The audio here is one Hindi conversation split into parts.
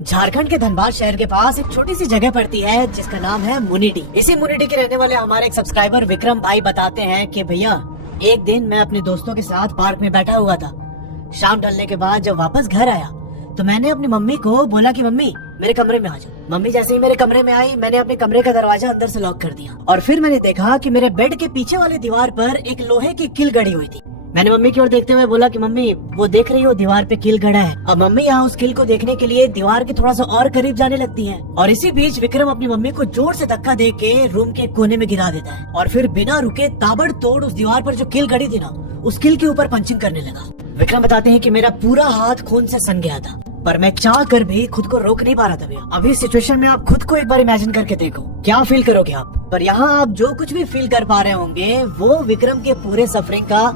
झारखंड के धनबाद शहर के पास एक छोटी सी जगह पड़ती है जिसका नाम है मुनिडी। इसी मुनिडी के रहने वाले हमारे एक सब्सक्राइबर विक्रम भाई बताते हैं कि भैया एक दिन मैं अपने दोस्तों के साथ पार्क में बैठा हुआ था। शाम ढलने के बाद जब वापस घर आया तो मैंने अपनी मम्मी को बोला कि मम्मी मेरे कमरे में आ जाओ। मम्मी जैसे ही मेरे कमरे में आई मैंने अपने कमरे का दरवाजा अंदर से लॉक कर दिया और फिर मैंने देखा कि मेरे बेड के पीछे वाली दीवार पर एक लोहे की कील गड़ी हुई थी। मैंने मम्मी की ओर देखते हुए बोला कि मम्मी वो देख रही हो दीवार पे कील गड़ा है। अब मम्मी यहाँ उस कील को देखने के लिए दीवार के थोड़ा सा और करीब जाने लगती हैं और इसी बीच विक्रम अपनी मम्मी को जोर से धक्का दे के रूम के कोने में गिरा देता है और फिर बिना रुके ताबड़तोड़ उस दीवार पर जो कील गड़ी थी ना उस कील के ऊपर पंचिंग करने लगा। विक्रम बताते हैं कि मेरा पूरा हाथ खून से सन गया था पर मैं चाह कर भी खुद को रोक नहीं पा रहा था भैया। अभी इस सिचुएशन में आप खुद को एक बार इमेजिन करके देखो क्या फील करोगे आप। पर यहाँ आप जो कुछ भी फील कर पा रहे होंगे वो विक्रम के पूरे सफरिंग का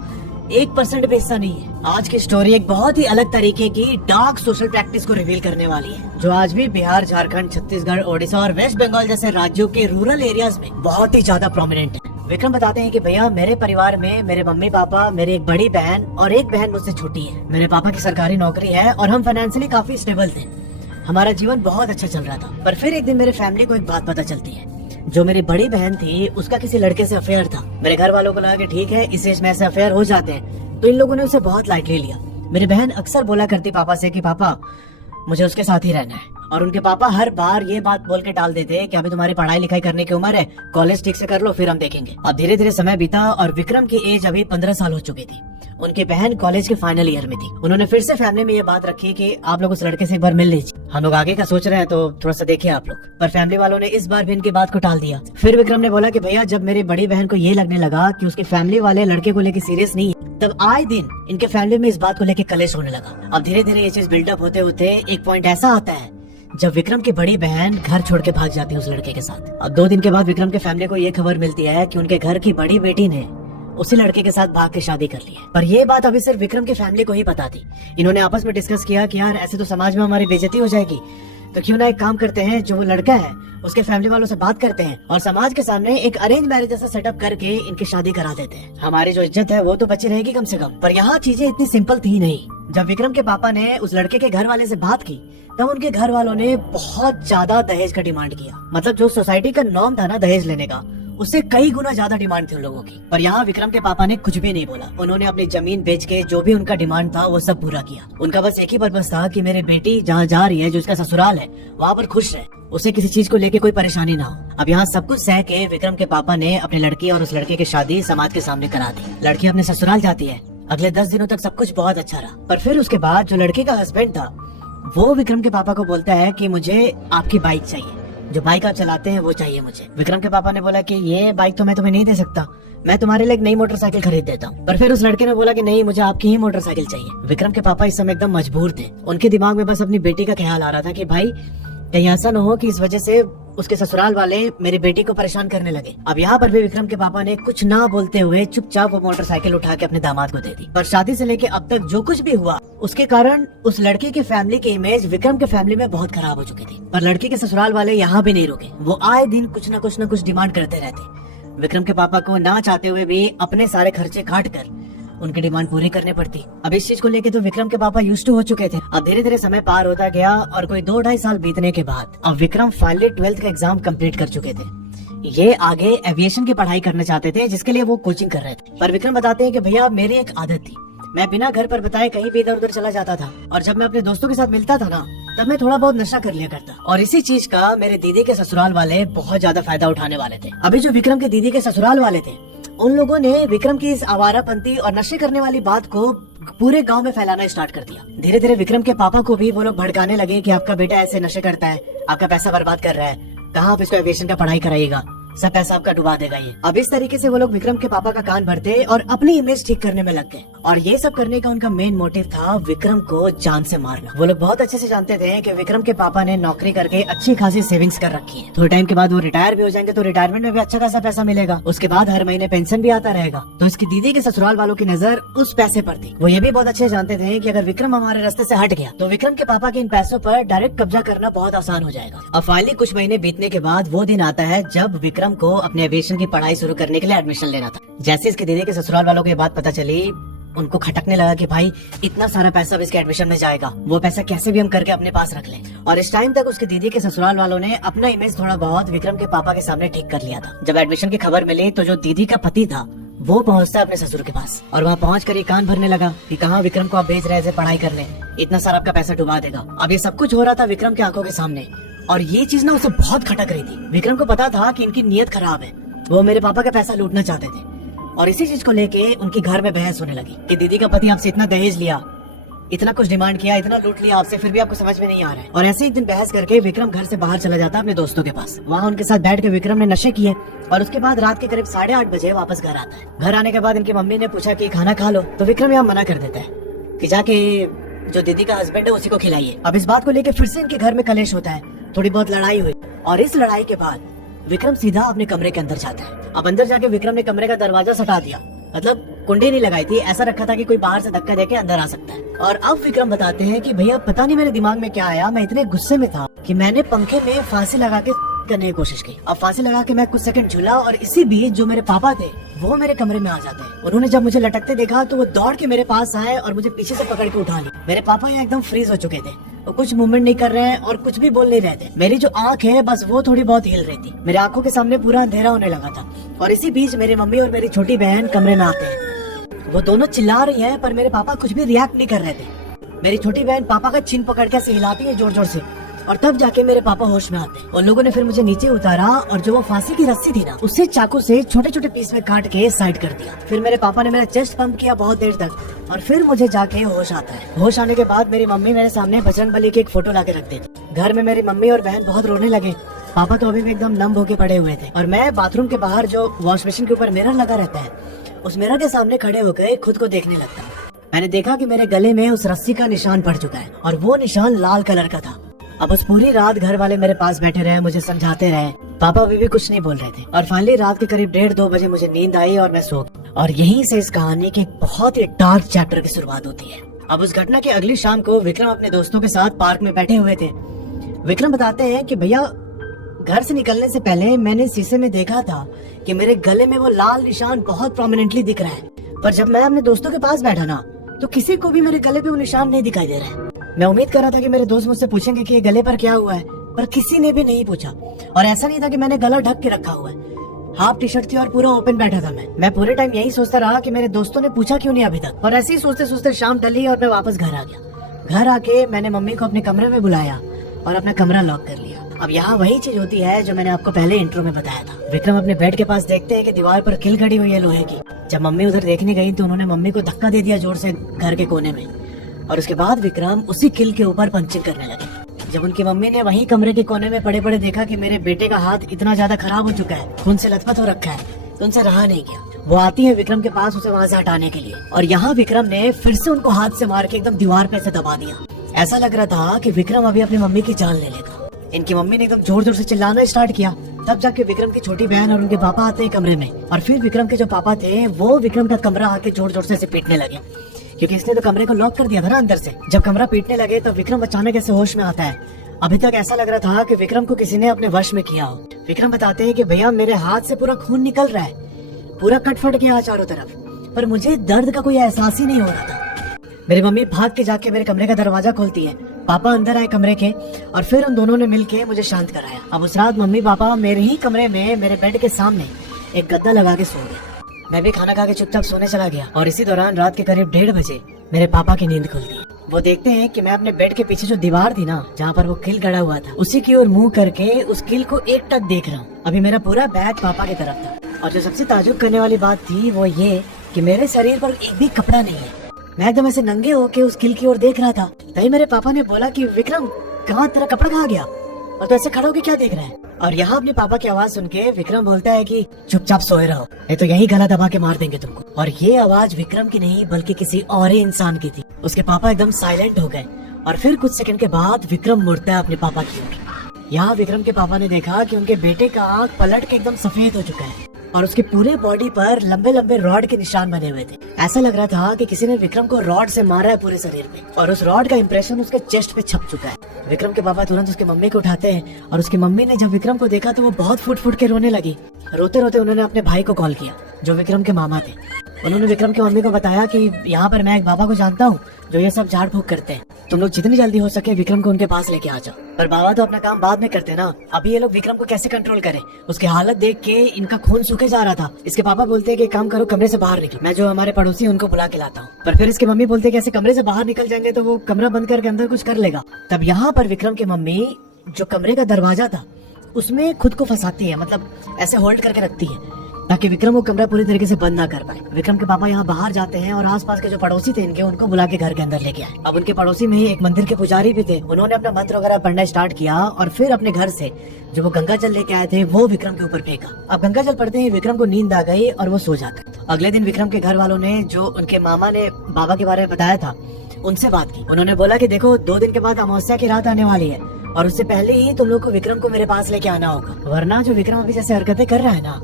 1% भी हिस्सा नहीं है। आज की स्टोरी एक बहुत ही अलग तरीके की डार्क सोशल प्रैक्टिस को रिवील करने वाली है जो आज भी बिहार, झारखंड, छत्तीसगढ़, ओडिशा और वेस्ट बंगाल जैसे राज्यों के रूरल एरियाज में बहुत ही ज्यादा प्रोमिनेंट है। विक्रम बताते हैं कि भैया मेरे परिवार में मेरे मम्मी पापा, मेरी एक बड़ी बहन और एक बहन मुझसे छोटी है। मेरे पापा की सरकारी नौकरी है और हम फाइनेंशियली काफी स्टेबल थे। हमारा जीवन बहुत अच्छा चल रहा था। पर फिर एक दिन मेरे फैमिली को एक बात पता चलती है। जो मेरी बड़ी बहन थी उसका किसी लड़के से अफेयर था। मेरे घर वालों को लगा कि ठीक है इस एज में ऐसे अफेयर हो जाते हैं तो इन लोगों ने उसे बहुत लाइटली लिया। मेरी बहन अक्सर बोला करती पापा से कि पापा मुझे उसके साथ ही रहना है और उनके पापा हर बार ये बात बोल के टाल देते कि अभी तुम्हारी पढ़ाई लिखाई करने की उम्र है, कॉलेज ठीक से कर लो फिर हम देखेंगे। अब धीरे धीरे समय बीता और विक्रम की एज अभी 15 साल हो चुकी थी। उनकी बहन कॉलेज के फाइनल ईयर में थी। उन्होंने फिर से फैमिली में ये बात रखी कि आप लोग उस लड़के से एक बार मिल लीजिए, हम लोग आगे का सोच रहे हैं तो थोड़ा सा देखिए आप लोग। पर फैमिली वालों ने इस बार भी इनकी बात को टाल दिया। फिर विक्रम ने बोला कि भैया जब मेरी बड़ी बहन को ये लगने लगा कि उसकी फैमिली वाले लड़के को लेकर सीरियस नहीं है तब आए दिन इनके फैमिली में इस बात को लेकर कलेश होने लगा। अब धीरे धीरे ये चीज बिल्डअप होते होते एक पॉइंट ऐसा आता है जब विक्रम की बड़ी बहन घर छोड़ के भाग जाती है उस लड़के के साथ। अब 2 दिन के बाद विक्रम के फैमिली को ये खबर मिलती है कि उनके घर की बड़ी बेटी ने उसी लड़के के साथ भाग के शादी कर ली है। पर ये बात अभी सिर्फ विक्रम की फैमिली को ही पता थी। इन्होंने आपस में डिस्कस किया कि यार ऐसे तो समाज में हमारी बेइज्जती हो जाएगी तो क्यों ना एक काम करते हैं, जो वो लड़का है उसके फैमिली वालों से बात करते हैं और समाज के सामने एक अरेंज मैरिज जैसा सेटअप करके इनकी शादी करा देते हैं। हमारी जो इज्जत है वो तो बची रहेगी कम से कम। पर यहाँ चीजें इतनी सिंपल थी नहीं। जब विक्रम के पापा ने उस लड़के के घर वाले से बात की तब उनके घर वालों ने बहुत ज्यादा दहेज का डिमांड किया। मतलब जो सोसाइटी का नॉर्म था ना दहेज लेने का उससे कई गुना ज्यादा डिमांड थी उन लोगों की। पर यहाँ विक्रम के पापा ने कुछ भी नहीं बोला। उन्होंने अपनी जमीन बेच के जो भी उनका डिमांड था वो सब पूरा किया। उनका बस एक ही पर्पस था कि मेरी बेटी जहाँ जा रही है, जो उसका ससुराल है, वहाँ पर खुश रहे, उसे किसी चीज को लेके कोई परेशानी ना हो। अब यहाँ सब कुछ सह के विक्रम के पापा ने अपने लड़की और उस लड़के की शादी समाज के सामने करा दी। लड़की अपने ससुराल जाती है। अगले 10 दिनों तक सब कुछ बहुत अच्छा रहा। पर फिर उसके बाद जो लड़के का हस्बैंड था वो विक्रम के पापा को बोलता है कि मुझे आपकी बाइक चाहिए, जो बाइक आप चलाते हैं वो चाहिए मुझे। विक्रम के पापा ने बोला कि ये बाइक तो मैं तुम्हें नहीं दे सकता, मैं तुम्हारे लिए एक नई मोटरसाइकिल खरीद देता हूँ। पर फिर उस लड़के ने बोला कि नहीं मुझे आपकी ही मोटरसाइकिल चाहिए। विक्रम के पापा इस समय एकदम मजबूर थे। उनके दिमाग में बस अपनी बेटी का ख्याल आ रहा था कि भाई कहीं ऐसा न हो कि इस वजह से उसके ससुराल वाले मेरी बेटी को परेशान करने लगे। अब यहाँ पर भी विक्रम के पापा ने कुछ ना बोलते हुए चुपचाप वो मोटरसाइकिल उठा के अपने दामाद को दे दी। पर शादी से लेके अब तक जो कुछ भी हुआ उसके कारण उस लड़के की फैमिली की इमेज विक्रम के फैमिली में बहुत खराब हो चुकी थी। पर लड़के के ससुराल वाले यहाँ भी नहीं रुके। वो आए दिन कुछ न कुछ डिमांड करते रहते। विक्रम के पापा को ना चाहते हुए भी अपने सारे खर्चे काट कर उनकी डिमांड पूरी करनी पड़ती। अब इस चीज को लेके तो विक्रम के पापा यूज्ड टू हो चुके थे। अब धीरे धीरे समय पार होता गया और कोई 2-2.5 साल बीतने के बाद अब विक्रम फाइनली 12th का एग्जाम कंप्लीट कर चुके थे। ये आगे एविएशन की पढ़ाई करना चाहते थे जिसके लिए वो कोचिंग कर रहे थे। पर विक्रम बताते हैं कि भैया मेरी एक आदत थी, मैं बिना घर पर बताए कहीं भी इधर उधर चला जाता था और जब मैं अपने दोस्तों के साथ मिलता था ना तब मैं थोड़ा बहुत नशा कर लिया करता। और इसी चीज का मेरे दीदी के ससुराल वाले बहुत ज्यादा फायदा उठाने वाले थे। अभी जो विक्रम के दीदी के ससुराल वाले थे उन लोगों ने विक्रम की इस आवारापंती और नशे करने वाली बात को पूरे गांव में फैलाना स्टार्ट कर दिया। धीरे धीरे विक्रम के पापा को भी वो लोग भड़काने लगे कि आपका बेटा ऐसे नशे करता है, आपका पैसा बर्बाद कर रहा है, कहाँ आप इसको एविएशन का पढ़ाई कराइएगा, सब पैसा आपका डुबा देगा ये। अब इस तरीके से वो लोग विक्रम के पापा का कान भरते और अपनी इमेज ठीक करने में लग गए। और ये सब करने का उनका मेन मोटिव था विक्रम को जान से मारना। वो लोग बहुत अच्छे से जानते थे कि विक्रम के पापा ने नौकरी करके अच्छी खासी सेविंग्स कर रखी है। थोड़े टाइम के बाद वो रिटायर भी हो जाएंगे तो रिटायरमेंट में भी अच्छा खासा पैसा मिलेगा। उसके बाद हर महीने पेंशन भी आता रहेगा। तो इसकी दीदी के ससुराल वालों की नजर उस पैसे पर थी। वो ये भी बहुत अच्छे जानते थे कि अगर विक्रम हमारे रास्ते से हट गया तो विक्रम के पापा के इन पैसों पर डायरेक्ट कब्जा करना बहुत आसान हो जाएगा। अब फाइनली कुछ महीने बीतने के बाद वो दिन आता है जब विक्रम को अपने एविएशन की पढ़ाई शुरू करने के लिए एडमिशन लेना था। जैसे इसके दीदी के ससुराल वालों को ये बात पता चली उनको खटकने लगा कि भाई इतना सारा पैसा अब इसके एडमिशन में जाएगा, वो पैसा कैसे भी हम करके अपने पास रख लें। और इस टाइम तक उसकी दीदी के ससुराल वालों ने अपना इमेज थोड़ा बहुत विक्रम के पापा के सामने ठीक कर लिया था। जब एडमिशन की खबर मिली तो जो दीदी का पति था वो पहुंचता अपने ससुर के पास और वहाँ पहुंचकर ये कान भरने लगा कि कहाँ विक्रम को आप भेज रहे थे पढ़ाई करने, इतना सारा आपका पैसा डुबा देगा। अब ये सब कुछ हो रहा था विक्रम की आंखों के सामने और ये चीज ना उसे बहुत खटक रही थी। विक्रम को पता था कि इनकी नीयत खराब है, वो मेरे पापा का पैसा लूटना चाहते थे और इसी चीज को लेके उनकी घर में बहस होने लगी कि दीदी का पति आपसे इतना दहेज लिया, इतना कुछ डिमांड किया, इतना लूट लिया आपसे, फिर भी आपको समझ में नहीं आ रहा है। और ऐसे एक दिन बहस करके विक्रम घर से बाहर चला जाता अपने दोस्तों के पास। वहाँ उनके साथ बैठ के विक्रम ने नशे किए और उसके बाद रात के करीब 8:30 बजे वापस घर आता है। घर आने के बाद इनकी मम्मी ने पूछा कि खाना खा लो, तो विक्रम यहाँ मना कर देता है कि जाके जो दीदी का हस्बैंड है उसी को खिलाइए। अब इस बात को लेकर फिर से इनके घर में कलेश होता है, थोड़ी बहुत लड़ाई हुई और इस लड़ाई के बाद विक्रम सीधा अपने कमरे के अंदर जाता है। अब अंदर जाके विक्रम ने कमरे का दरवाजा सटा दिया, मतलब कुंडी नहीं लगाई थी, ऐसा रखा था कि कोई बाहर से धक्का देके अंदर आ सकता है। और अब विक्रम बताते हैं कि भैया पता नहीं मेरे दिमाग में क्या आया, मैं इतने गुस्से में था कि मैंने पंखे में फांसी लगा के करने की कोशिश की। अब फांसी लगा के मैं कुछ सेकंड झूला और इसी बीच जो मेरे पापा थे वो मेरे कमरे में आ जाते हैं। उन्होंने जब मुझे लटकते देखा तो वो दौड़ के मेरे पास आए और मुझे पीछे से पकड़ के उठा लिया। मेरे पापा यहाँ एकदम फ्रीज हो चुके थे, वो कुछ मूवमेंट नहीं कर रहे हैं और कुछ भी बोल नहीं रहे थे। मेरी जो आंख है बस वो थोड़ी बहुत हिल रही थी। मेरे आंखों के सामने पूरा अंधेरा होने लगा था और इसी बीच मेरी मम्मी और मेरी छोटी बहन कमरे में आते हैं। वो दोनों चिल्ला रही हैं पर मेरे पापा कुछ भी रिएक्ट नहीं कर रहे थे। मेरी छोटी बहन पापा का चिन पकड़ के ऐसे हिलाती है जोर जोर से और तब जाके मेरे पापा होश में आते हैं। उन लोगों ने फिर मुझे नीचे उतारा और जो वो फांसी की रस्सी थी ना उससे चाकू से छोटे छोटे पीस में काट के साइड कर दिया। फिर मेरे पापा ने मेरा चेस्ट पंप किया बहुत देर तक और फिर मुझे जाके होश आता है। होश आने के बाद मेरी मम्मी मेरे सामने बजरंगबली की एक फोटो ला के रख देती। घर में मेरी मम्मी और बहन बहुत रोने लगे। पापा तो अभी भी एकदम नम होके पड़े हुए थे और मैं बाथरूम के बाहर जो वॉश मशीन के ऊपर मिरर लगा रहता है उस मिरर के सामने खड़े होकर खुद को देखने लगता। मैंने देखा कि मेरे गले में उस रस्सी का निशान पड़ चुका है और वो निशान लाल कलर का था। अब उस पूरी रात घर वाले मेरे पास बैठे रहे, मुझे समझाते रहे। पापा अभी भी कुछ नहीं बोल रहे थे और फाइनली रात के करीब 1:30-2 बजे मुझे नींद आई और मैं सो गया। और यहीं से इस कहानी के एक बहुत ही डार्क चैप्टर की शुरुआत होती है। अब उस घटना की अगली शाम को विक्रम अपने दोस्तों के साथ पार्क में बैठे हुए थे। विक्रम बताते हैं कि भैया घर से निकलने से पहले मैंने शीशे में देखा था कि मेरे गले में वो लाल निशान बहुत प्रोमिनेंटली दिख रहा है, पर जब मैं अपने दोस्तों के पास बैठा ना तो किसी को भी मेरे गले पे वो निशान नहीं दिखाई दे रहा है। मैं उम्मीद कर रहा था कि मेरे दोस्त मुझसे पूछेंगे कि ये गले पर क्या हुआ है, पर किसी ने भी नहीं पूछा। और ऐसा नहीं था कि मैंने गला ढक के रखा हुआ है, हाफ टी शर्ट थी और पूरा ओपन बैठा था। मैं पूरे टाइम यही सोचता रहा कि मेरे दोस्तों ने पूछा क्यों नहीं अभी तक। और ऐसे ही सोचते सोचते शाम टली और मैं वापस घर आ गया। घर आके मैंने मम्मी को अपने कमरे में बुलाया और अपना कमरा लॉक कर लिया। अब यहाँ वही चीज होती है जो मैंने आपको पहले इंट्रो में बताया था। विक्रम अपने बेड के पास देखते हैं कि दीवार पर किल खड़ी हुई है लोहे की। जब मम्मी उधर देखने गई तो उन्होंने मम्मी को धक्का दे दिया जोर से घर के कोने में और उसके बाद विक्रम उसी किल के ऊपर पंचिंग करने लगे। जब उनकी मम्मी ने वहीं कमरे के कोने में पड़े पड़े देखा कि मेरे बेटे का हाथ इतना ज्यादा खराब हो चुका है, खून से लथपथ हो रखा है, तो उनसे रहा नहीं गया। वो आती है विक्रम के पास उसे वहाँ से हटाने के लिए और यहाँ विक्रम ने फिर से उनको हाथ से मार के एकदम दीवार पे से दबा दिया। ऐसा लग रहा था कि विक्रम अभी अपनी मम्मी की जान ले लेगा। इनकी मम्मी ने एकदम जोर जोर से चिल्लाना स्टार्ट किया। तब जाके विक्रम की छोटी बहन और उनके पापा आते हैं कमरे में और फिर विक्रम के जो पापा थे वो विक्रम का कमरा आके जोर जोर से पीटने लगे क्योंकि इसने तो कमरे को लॉक कर दिया था ना अंदर से। जब कमरा पीटने लगे तो विक्रम अचानक ऐसे होश में आता है। अभी तक ऐसा लग रहा था कि विक्रम को किसी ने अपने वश में किया हो। विक्रम बताते हैं कि भैया मेरे हाथ से पूरा खून निकल रहा है, पूरा कट फट गया चारों तरफ, पर मुझे दर्द का कोई एहसास ही नहीं हो रहा था। मेरी मम्मी भाग के जाके मेरे कमरे का दरवाजा खोलती है। पापा अंदर आए कमरे के और फिर उन दोनों ने मिलके मुझे शांत कराया। अब उस रात मम्मी पापा मेरे ही कमरे में मेरे बेड के सामने एक गद्दा लगा के सो गए। मैं भी खाना खा के चुपचाप सोने चला गया और इसी दौरान रात के करीब 1:30 बजे मेरे पापा की नींद खुलती है। वो देखते हैं कि मैं अपने बेड के पीछे जो दीवार थी ना जहाँ पर वो किल गड़ा हुआ था उसी की ओर मुंह करके उस किल को एकटक देख रहा हूँ। अभी मेरा पूरा बैग पापा की तरफ था और जो सबसे ताज्जुब करने वाली बात थी वो ये कि मेरे शरीर पर एक भी कपड़ा नहीं है। मैं एकदम ऐसे नंगे होके उस किल की ओर देख रहा था। तभी मेरे पापा ने बोला कि विक्रम कहाँ तेरा कपड़ा कहाँ गया और तो ऐसे खड़ा होके क्या देख रहा है। और यहाँ अपने पापा की आवाज सुन के विक्रम बोलता है कि चुपचाप सोए रहो नहीं तो यही गला दबा के मार देंगे तुमको। और ये आवाज विक्रम की नहीं बल्कि किसी और ही इंसान की थी। उसके पापा एकदम साइलेंट हो गए और फिर कुछ सेकंड के बाद विक्रम मुड़ता है अपने पापा की ओर। यहाँ विक्रम के पापा ने देखा कि उनके बेटे का आँख पलट के एकदम सफेद हो चुका है और उसके पूरे बॉडी पर लंबे लंबे रॉड के निशान बने हुए थे। ऐसा लग रहा था कि किसी ने विक्रम को रॉड से मारा है पूरे शरीर पे और उस रॉड का इंप्रेशन उसके चेस्ट पे छप चुका है। विक्रम के पापा तुरंत उसके मम्मी को उठाते हैं और उसकी मम्मी ने जब विक्रम को देखा तो वो बहुत फुट फुट के रोने लगी। रोते रोते उन्होंने अपने भाई को कॉल किया जो विक्रम के मामा थे। उन्होंने विक्रम की मम्मी को बताया कि यहाँ पर मैं एक बाबा को जानता हूँ जो ये सब झाड़ फूक करते हैं, तुम लोग जितनी जल्दी हो सके विक्रम को उनके पास लेके आ जाओ। पर बाबा तो अपना काम बाद में करते ना, अभी ये लोग विक्रम को कैसे कंट्रोल करें? उसकी हालत देख के इनका खून सूखे जा रहा था। इसके पापा बोलते हैं कि काम करो, कमरे से बाहर निकलो, मैं जो हमारे पड़ोसी उनको बुला के लाता हूँ। पर फिर इसकी मम्मी बोलते हैं कि ऐसे कमरे से बाहर निकल जाएंगे तो वो कमरा बंद करके अंदर कुछ कर लेगा। तब यहाँ पर विक्रम की मम्मी जो कमरे का दरवाजा था उसमें खुद को फंसाती है, मतलब ऐसे होल्ड करके रखती है ताकि विक्रम वो कमरा पूरी तरीके से बंद ना कर पाए। विक्रम के पापा यहाँ बाहर जाते हैं और आसपास के जो पड़ोसी थे इनके उनको बुला के घर के अंदर लेके आए। अब उनके पड़ोसी में ही एक मंदिर के पुजारी भी थे, उन्होंने अपना मंत्र वगैरह पढ़ना स्टार्ट किया और फिर अपने घर से जो वो गंगा जल लेके आए थे वो विक्रम के ऊपर फेंका। अब गंगा जल पड़ते ही विक्रम को नींद आ गई और वो सो जाता। अगले दिन विक्रम के घर वालों ने जो उनके मामा ने बाबा के बारे में बताया था उनसे बात की। उन्होंने बोला कि देखो 2 दिन के बाद अमावस्या की रात आने वाली है और उससे पहले ही तुम लोग को विक्रम को मेरे पास लेके आना होगा, वरना जो विक्रम अभी जैसे हरकतें कर रहा है ना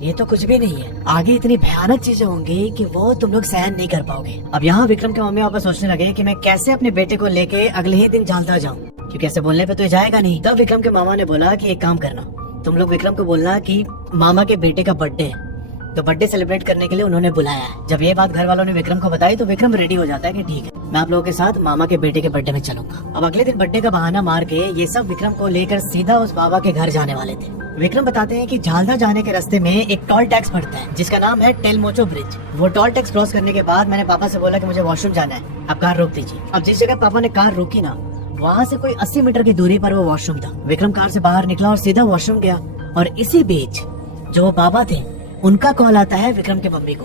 ये तो कुछ भी नहीं है, आगे इतनी भयानक चीजें होंगी कि वो तुम लोग सहन नहीं कर पाओगे। अब यहाँ विक्रम के मम्मी पापा सोचने लगे कि मैं कैसे अपने बेटे को लेके अगले ही दिन झालदा जाऊँ, क्योंकि ऐसे बोलने पे तो ये जाएगा नहीं। तब विक्रम के मामा ने बोला कि एक काम करना, तुम लोग विक्रम को बोलना कि मामा के बेटे का बर्थडे है, तो बर्थडे सेलिब्रेट करने के लिए उन्होंने बुलाया है। जब ये बात घर वालों ने विक्रम को बताई तो विक्रम रेडी हो जाता है कि ठीक है मैं आप लोगों के साथ मामा के बेटे के बर्थडे में चलूंगा। अब अगले दिन बर्थडे का बहाना मार के ये सब विक्रम को लेकर सीधा उस बाबा के घर जाने वाले थे। विक्रम बताते हैं कि झालदा जाने के रास्ते में एक टोल टैक्स पड़ता है जिसका नाम है टेलमोचो ब्रिज। वो टोल टैक्स क्रॉस करने के बाद मैंने पापा से बोला कि मुझे वॉशरूम जाना है, आप कार रोक दीजिए। अब जिस जगह पापा ने कार रोकी ना वहाँ से कोई 80 मीटर की दूरी पर वो वॉशरूम था। विक्रम कार से बाहर निकला और सीधा वॉशरूम गया और इसी बीच जो वो बाबा थे उनका कॉल आता है विक्रम के मम्मी को।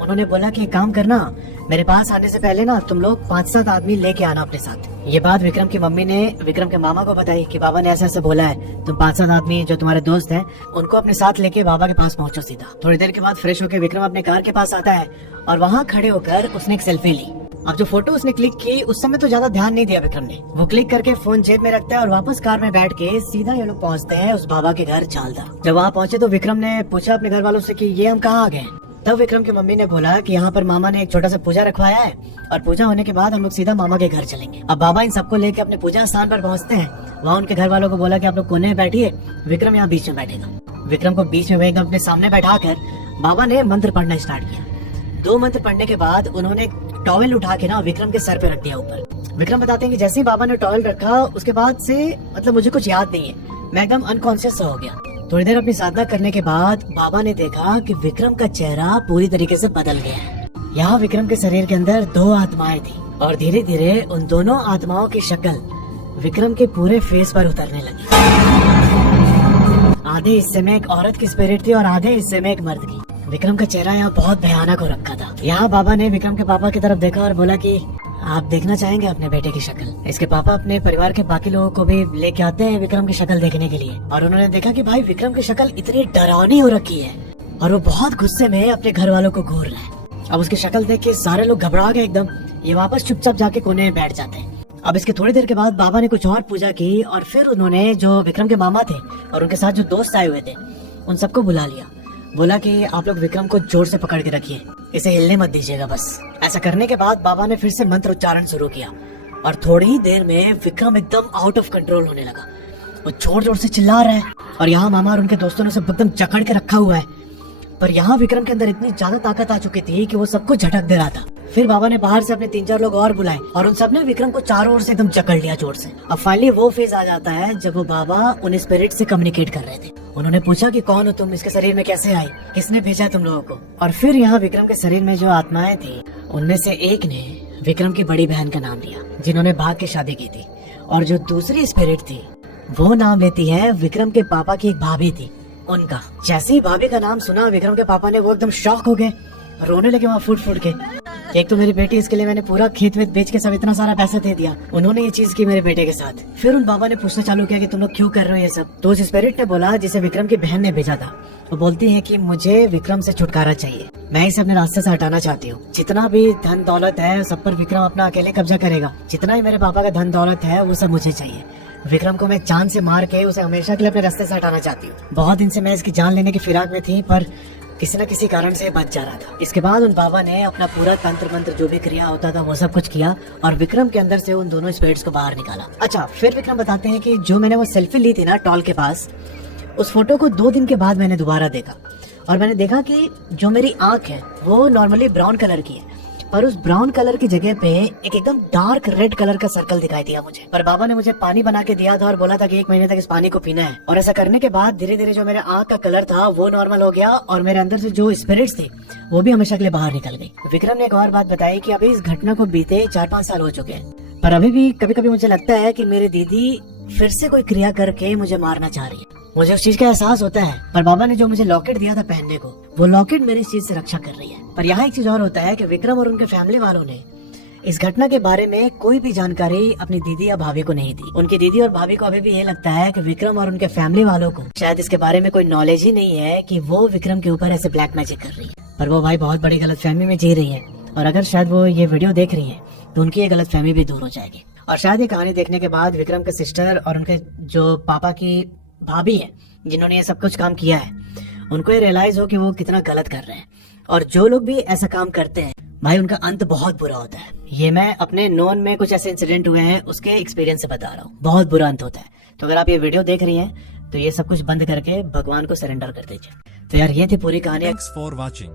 उन्होंने बोला कि एक काम करना, मेरे पास आने से पहले ना तुम लोग 5-7 आदमी लेके आना अपने साथ। ये बात विक्रम की मम्मी ने विक्रम के मामा को बताई कि बाबा ने ऐसे ऐसे बोला है, तुम 5-7 आदमी जो तुम्हारे दोस्त हैं उनको अपने साथ लेके बाबा के पास पहुंचो सीधा। थोड़ी देर के बाद फ्रेश होकर विक्रम अपने कार के पास आता है और वहाँ खड़े होकर उसने एक सेल्फी ली। अब जो फोटो उसने क्लिक की उस समय तो ज्यादा ध्यान नहीं दिया विक्रम ने, वो क्लिक करके फोन जेब में रखता है और वापस कार में बैठ के सीधा ये लोग पहुंचते हैं उस बाबा के घर झालदा। जब वहाँ पहुंचे तो विक्रम ने पूछा अपने घर वालों से कि ये हम कहाँ आ गए। तब विक्रम की मम्मी ने बोला कि यहाँ पर मामा ने एक छोटा सा पूजा रखवाया है और पूजा होने के बाद हम लोग सीधा मामा के घर चलेंगे। अब बाबा इन सबको लेके अपने पूजा स्थान पर पहुँचते हैं। वहाँ उनके घर वालों को बोला कि आप लोग कोने में बैठिए, विक्रम यहाँ बीच में बैठेगा। विक्रम को बीच में एकदम अपने सामने बैठा कर बाबा ने मंत्र पढ़ना स्टार्ट किया। 2 मंत्र पढ़ने के बाद उन्होंने टॉवेल उठा के ना विक्रम के सर पे रख दिया ऊपर। विक्रम बताते हैं कि जैसे ही बाबा ने टॉवेल रखा उसके बाद से मतलब मुझे कुछ याद नहीं है, मैं एकदम अनकॉन्शियस हो गया। थोड़ी देर अपनी साधना करने के बाद बाबा ने देखा कि विक्रम का चेहरा पूरी तरीके से बदल गया है। यहाँ विक्रम के शरीर के अंदर 2 आत्माएं थी और धीरे धीरे उन दोनों आत्माओं की शक्ल विक्रम के पूरे फेस पर उतरने लगी। आधे हिस्से में एक औरत की स्पिरिट थी और आधे हिस्से में एक मर्द की। विक्रम का चेहरा यहाँ बहुत भयानक हो रखा था। यहाँ बाबा ने विक्रम के पापा की तरफ देखा और बोला कि आप देखना चाहेंगे अपने बेटे की शक्ल। इसके पापा अपने परिवार के बाकी लोगों को भी लेके आते हैं विक्रम की शक्ल देखने के लिए और उन्होंने देखा कि भाई विक्रम की शक्ल इतनी डरावनी हो रखी है और वो बहुत गुस्से में अपने घर वालों को घूर रहा है। अब उसकी शक्ल देख के सारे लोग घबरा गए एकदम, ये वापस चुपचाप जाके कोने में बैठ जाते हैं। अब इसके थोड़ी देर के बाद बाबा ने कुछ और पूजा की और फिर उन्होंने जो विक्रम के मामा थे और उनके साथ जो दोस्त आए हुए थे उन सबको बुला लिया। बोला कि आप लोग विक्रम को जोर से पकड़ के रखिए, इसे हिलने मत दीजिएगा बस। ऐसा करने के बाद बाबा ने फिर से मंत्र उच्चारण शुरू किया और थोड़ी ही देर में विक्रम एकदम आउट ऑफ कंट्रोल होने लगा। वो जोर जोर से चिल्ला रहा है और यहाँ मामा और उनके दोस्तों ने सब एकदम जकड़ के रखा हुआ है। पर यहाँ विक्रम के अंदर इतनी ज्यादा ताकत आ चुकी थी कि वो सबको झटक दे रहा था। फिर बाबा ने बाहर से अपने 3-4 लोग और बुलाए और उन सबने विक्रम को चारों ओर से एकदम जकड़ लिया जोर से। अब फाइनली वो फेज आ जाता है जब वो बाबा उन स्पिरिट से कम्युनिकेट कर रहे थे। उन्होंने पूछा कि कौन हो तुम, इसके शरीर में कैसे आई, किसने भेजा तुम लोगों को। और फिर यहाँ विक्रम के शरीर में जो आत्माएं थी उनमें से एक ने विक्रम की बड़ी बहन का नाम लिया जिन्होंने भाग के शादी की थी और जो दूसरी स्पिरिट थी वो नाम लेती है विक्रम के पापा की एक भाभी थी उनका। जैसे ही भाभी का नाम सुना विक्रम के पापा ने वो एकदम शॉक हो गए, रोने लगे वहाँ फुट फुट के। एक तो मेरी बेटी, इसके लिए मैंने पूरा खेत वेत बेच के सब इतना सारा पैसा दे दिया, उन्होंने ये चीज की मेरे बेटे के साथ। फिर उन बाबा ने पूछना चालू किया कि तुम लोग क्यों कर रहे हो ये सब। तो उस स्पिरिट ने बोला जिसे विक्रम की बहन ने भेजा था, वो बोलती है कि मुझे विक्रम से छुटकारा चाहिए, मैं इसे अपने रास्ते से हटाना चाहती हूँ। जितना भी धन दौलत है सब पर विक्रम अपना अकेले कब्जा करेगा, जितना ही मेरे पापा का धन दौलत है वो सब मुझे चाहिए। विक्रम को मैं जान से मार के उसे हमेशा के लिए अपने रास्ते से हटाना चाहती हूँ। बहुत दिन से मैं इसकी जान लेने की फिराक में थी पर किसी न किसी कारण से बच जा रहा था। इसके बाद उन बाबा ने अपना पूरा तंत्र मंत्र जो भी क्रिया होता था वो सब कुछ किया और विक्रम के अंदर से उन दोनों स्पिरिट्स को बाहर निकाला। अच्छा, फिर विक्रम बताते हैं कि जो मैंने वो सेल्फी ली थी ना टॉल के पास, उस फोटो को 2 दिन के बाद मैंने दोबारा देखा और मैंने देखा कि जो मेरी आंख है वो नॉर्मली ब्राउन कलर की है, पर उस ब्राउन कलर की जगह पे एक एकदम डार्क रेड कलर का सर्कल दिखाई दिया मुझे। पर बाबा ने मुझे पानी बना के दिया था और बोला था कि 1 महीने तक इस पानी को पीना है। और ऐसा करने के बाद धीरे धीरे जो मेरे आंख का कलर था वो नॉर्मल हो गया और मेरे अंदर से जो स्पिरिट्स थी वो भी हमेशा के लिए बाहर निकल गई। विक्रम ने एक और बात बताई कि अभी इस घटना को बीते 4-5 साल हो चुके हैं, पर अभी भी कभी कभी मुझे लगता है कि मेरी दीदी फिर से कोई क्रिया करके मुझे मारना चाह रही है। मुझे उस चीज का एहसास होता है, पर बाबा ने जो मुझे लॉकेट दिया था पहनने को, वो लॉकेट मेरी इस चीज से रक्षा कर रही है। पर यहाँ एक चीज और होता है कि विक्रम और उनके फैमिली वालों ने इस घटना के बारे में कोई भी जानकारी अपनी दीदी या भाभी को नहीं दी। उनकी दीदी और भाभी को अभी भी ये लगता है कि विक्रम और उनके फैमिली वालों को शायद इसके बारे में कोई नॉलेज ही नहीं है कि वो विक्रम के ऊपर ऐसे ब्लैक मैजिक कर रही है। पर वो भाई बहुत बड़ी गलतफहमी में जी रही है, और अगर शायद वो ये वीडियो देख रही है तो उनकी ये गलतफहमी भी दूर हो जाएगी। और शायद ये कहानी देखने के बाद विक्रम के सिस्टर और उनके जो पापा की भाभी है जिन्होंने ये सब कुछ काम किया है, उनको ये रियलाइज हो कि वो कितना गलत कर रहे हैं। और जो लोग भी ऐसा काम करते हैं भाई, उनका अंत बहुत बुरा होता है। ये मैं अपने नॉन में कुछ ऐसे इंसिडेंट हुए हैं उसके एक्सपीरियंस से बता रहा हूँ, बहुत बुरा अंत होता है। तो अगर आप ये वीडियो देख रही हैं तो ये सब कुछ बंद करके भगवान को सरेंडर कर दीजिए। तो यार ये थी पूरी कहानी। Thanks for watching.